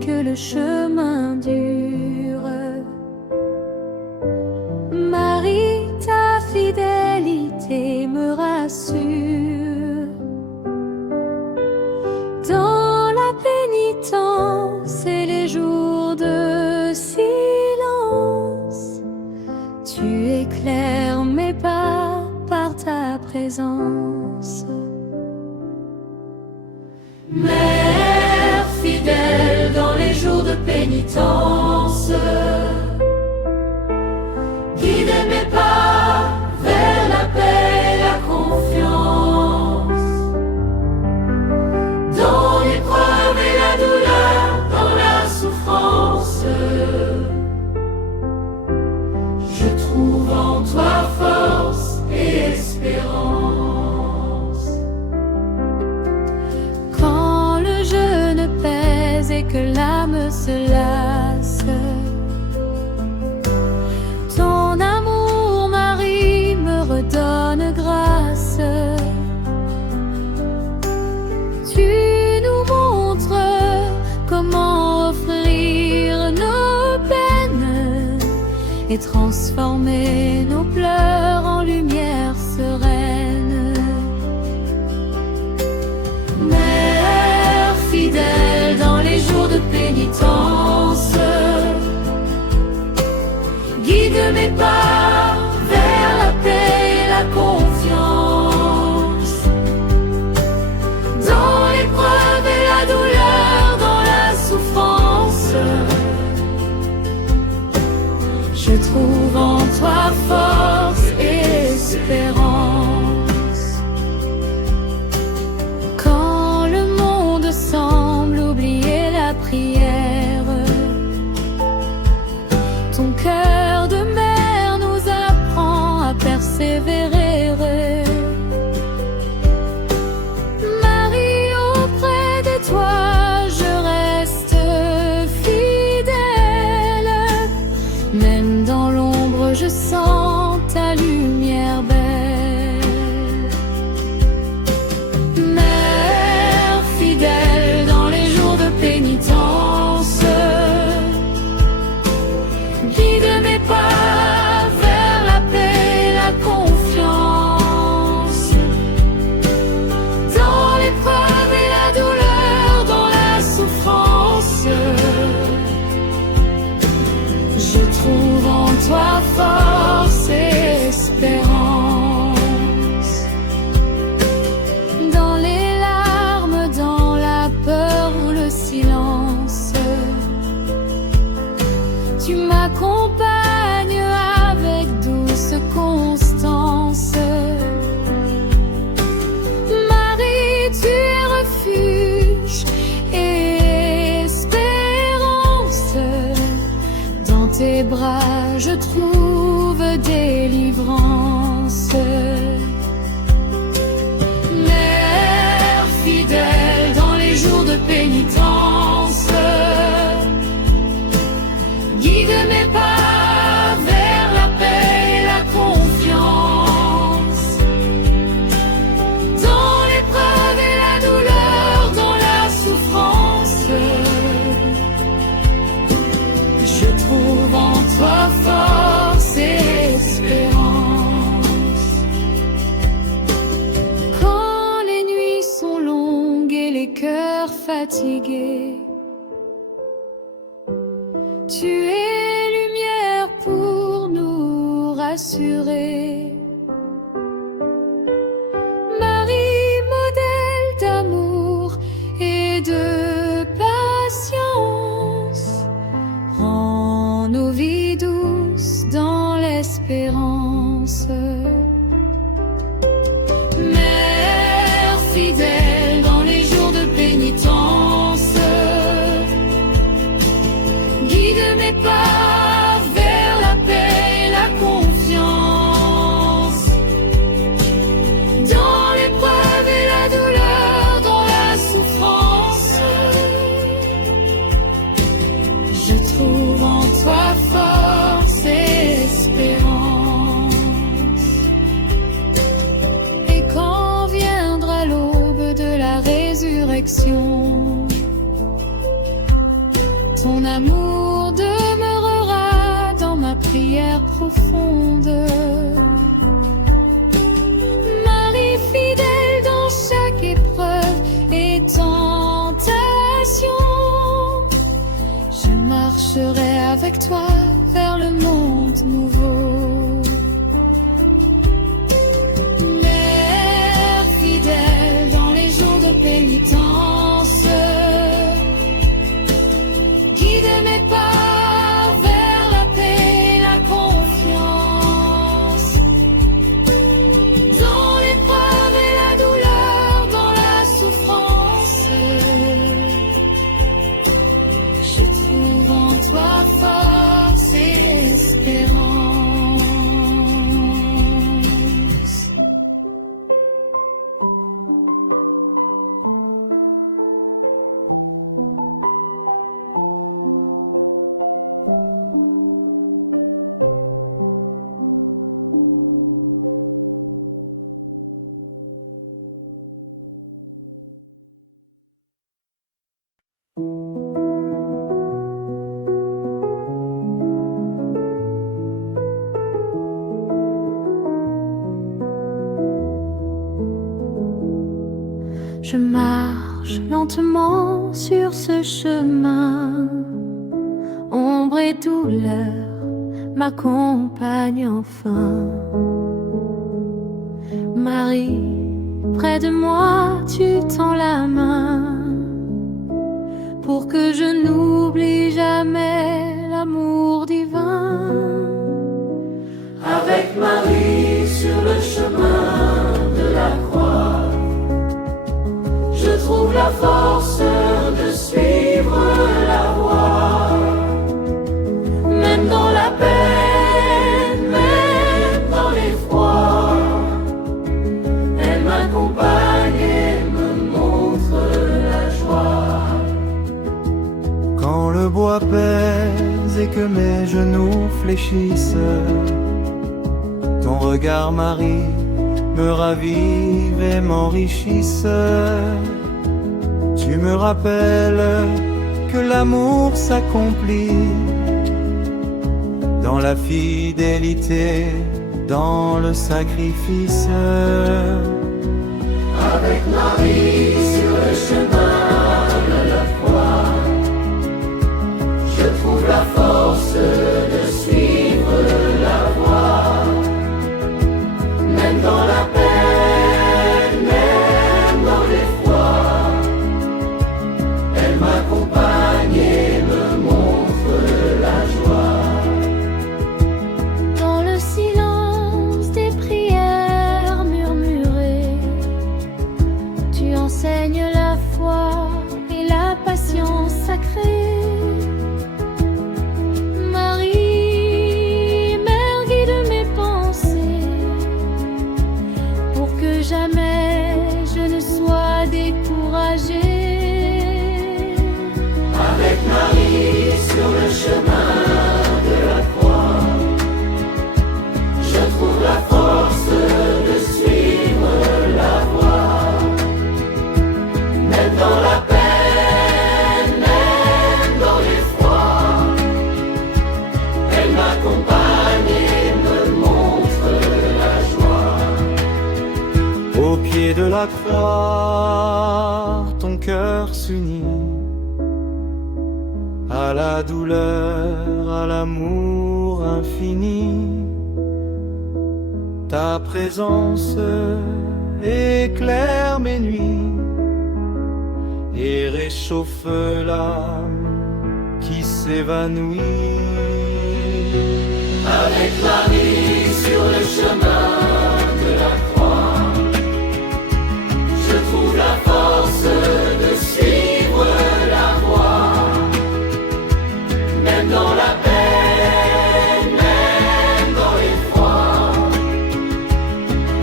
que le chemin dure. Marie, ta fidélité me rassure. Dans la pénitence et les jours de silence, tu éclaires mes pas par ta présence. Mère fidèle dans les jours de pénitence, guide mes pas vers la paix et la confiance. Dans l'épreuve et la douleur, dans la souffrance, je trouve en toi force et espérance. Quand le jeûne pèse et que l'âme se lasse, ton amour, Marie, me redonne grâce. Tu nous montres comment offrir nos peines et transformer nos pleurs en lumière sereine. Mère fidèle dans les jours de pénitence, guide mes pas vers la paix et la confiance. Dans l'épreuve et la douleur, dans la souffrance, je trouve en toi force et espérance. Quand le monde semble oublier la prière, ton cœur de mère nous apprend à persévérer. Marie, auprès de toi, je reste fidèle. Même dans l'ombre, je sens ta lumière belle. Mère fidèle dans les jours de pénitence, guide mes pas vers la paix et la confiance. Dans l'épreuve et la douleur, dans la souffrance, je trouve en toi force et espérance. Dans les larmes, dans la peur ou le silence, tu m'accompagnes avec douce constance. Marie, tu es refuge et espérance. Dans tes bras, je trouve délivrance. Mère fidèle dans les jours de pénitence, guide mes pas vers la paix et la confiance. Dans l'épreuve et la douleur, dans la souffrance, je trouve en toi force et espérance. Quand les nuits sont longues et les cœurs fatigués, tu es lumière pour nous rassurer. Marie, modèle d'amour et de patience, rends nos vies douces dans l'espérance. Mère fidèle dans les jours de pénitence, guide mes pas vers la paix et la confiance. Dans l'épreuve et la douleur, dans la souffrance, je trouve en toi force et espérance. Et quand viendra l'aube de la résurrection, Ton amour demeurera dans ma prière profonde. Marie fidèle dans chaque épreuve et tentation, je marcherai avec toi vers le monde nouveau. Mère fidèle dans les jours de pénitence, guide mes pas vers la paix, la confiance. Dans l'épreuve et la douleur, dans la souffrance, je trouve en toi force et espérance. Je marche lentement sur ce chemin, ombre et douleur m'accompagnent enfin. Marie, près de moi, tu tends la main pour que je n'oublie jamais l'amour divin. Avec Marie sur le chemin de la croix, je trouve la force de suivre la voie. Même dans la peine, même dans l'effroi, elle m'accompagne et me montre la joie. Quand le bois pèse et que mes genoux fléchissent, ton regard, Marie, me ravive et m'enrichisse. Tu me rappelles que l'amour s'accomplit dans la fidélité, dans le sacrifice. Avec Marie sur le chemin de la croix, je trouve la force de suivre la voie. Même dans la peine, même dans l'effroi, elle m'accompagne et me montre la joie. Dans le silence des prières murmurées, tu enseignes la foi et la patience sacrée. Marie, mère, guide mes pensées pour que jamais je ne sois découragée. Avec Marie sur le chemin de la croix, je trouve la force de suivre la voie. Même dans la peine, même dans l'effroi, elle m'accompagne et me montre la joie. Au pied de la croix, ton cœur s'unit à la douleur, à l'amour infini. Ta présence éclaire mes nuits et réchauffe l'âme qui s'évanouit. Avec Marie sur le chemin de la croix, je trouve la force de suivre la voie. Même dans la peine, même dans l'effroi,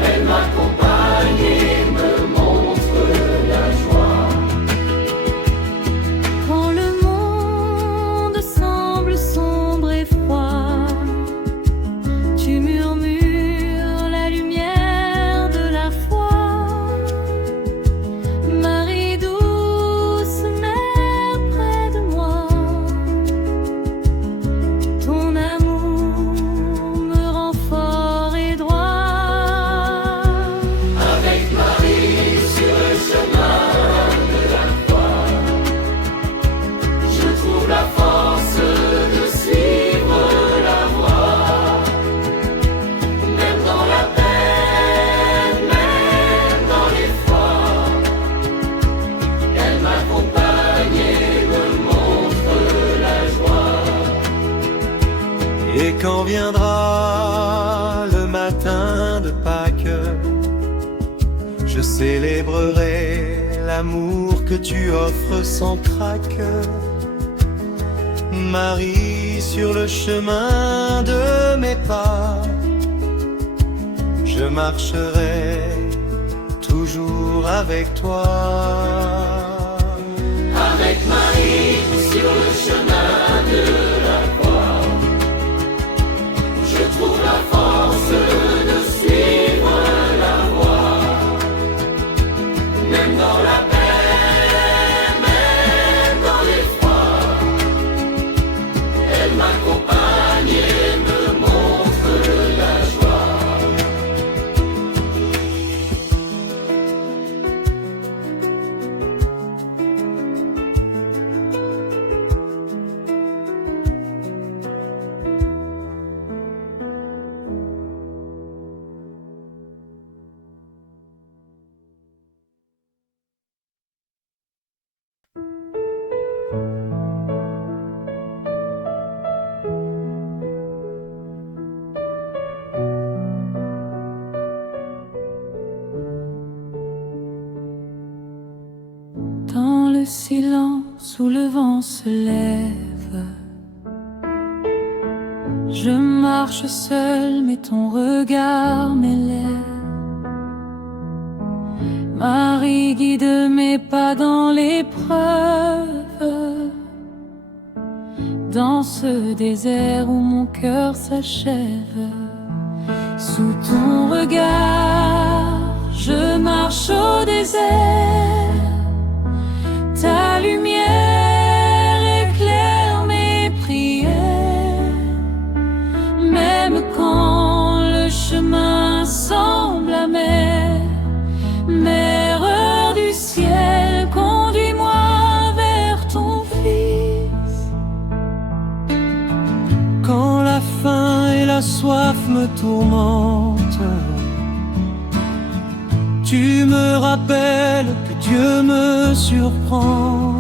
elle m'accompagne et me montre la joie. Quand le monde semble sombre et froid, tu murmures la quand viendra le matin de Pâques, je célébrerai l'amour que tu offres sans trac. Marie, sur le chemin de mes pas, je marcherai toujours avec toi. Avec Marie sur le chemin de la croix, je trouve la force de suivre la voie. Même dans la paix, même dans l'effroi, elle m'accompagne et me montre la joie. Dans le silence où le vent se lève, je marche seul mais ton regard m'élève. Marie guide mes pas dans l'épreuve, dans ce désert où mon cœur s'achève. Sous ton regard, je marche au désert. Ta lumière éclaire mes prières. Même quand le chemin semble amer, Mère du ciel, conduis-moi vers ton Fils. Quand la faim et la soif me tourmentent, tu me rappelles que Dieu me surprend.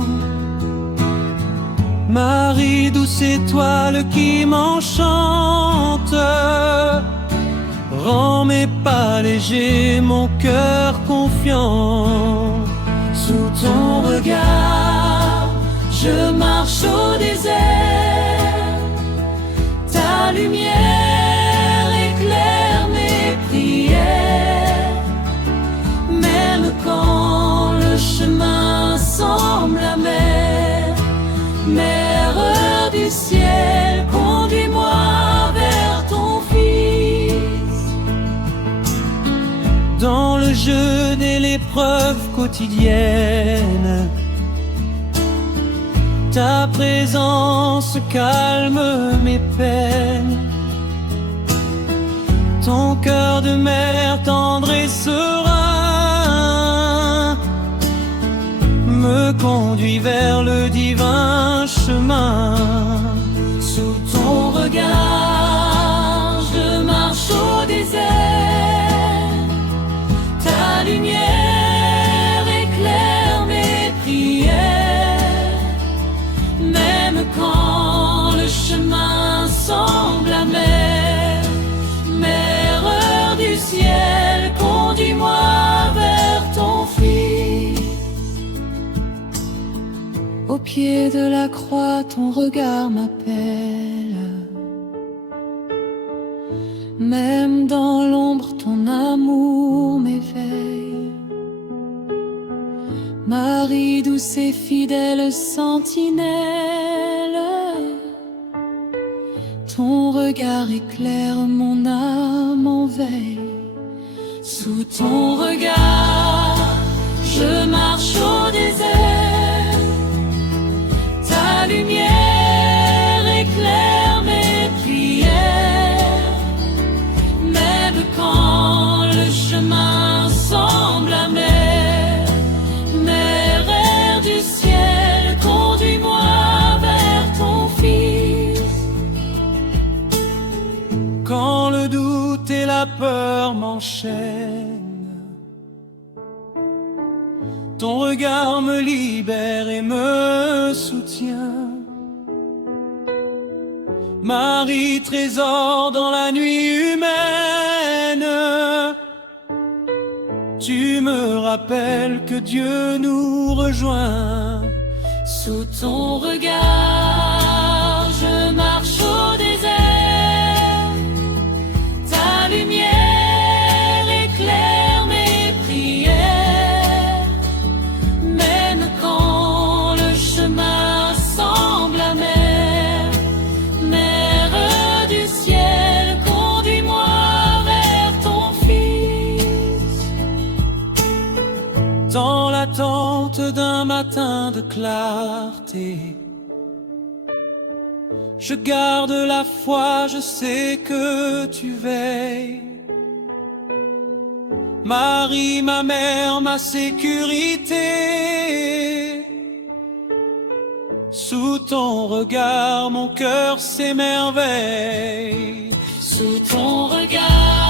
Marie, douce étoile qui m'enchante, rends mes pas légers, mon cœur confiant. Sous ton regard, je marche au désert. Ta lumière éclaire mes prières. Même quand le chemin semble amer, Mère du ciel, conduis-moi vers ton Fils. Dans le jeûne et l'épreuve quotidienne, ta présence calme mes peines. Ton cœur de mère tendre et serein me conduit vers le divin chemin. Sous ton regard, je marche au désert. Ta lumière éclaire mes prières. Même quand le chemin semble amer, Mère du ciel, conduis-moi vers ton Fils. Au pied de la croix, ton regard m'appelle. Même dans l'ombre, ton amour m'éveille. Marie douce et fidèle sentinelle, ton regard éclaire mon âme en veille. Sous ton regard, je marche au désert. Ta lumière éclaire mes prières. Même quand le chemin semble amer, Mère du ciel, conduis-moi vers ton Fils. Quand le doute et la peur m'enchaînent, ton regard me libère et me soutient. Marie, trésor dans la nuit humaine, tu me rappelles que Dieu nous rejoint. Sous ton regard, je marche au désert. Ta lumière éclaire mes prières. Même quand le chemin semble amer, Mère du ciel, conduis-moi vers ton Fils. Dans l'attente d'un matin de clarté, je garde la foi, je sais que tu veilles. Marie, ma mère, ma sécurité. Sous ton regard, mon cœur s'émerveille. Sous ton regard,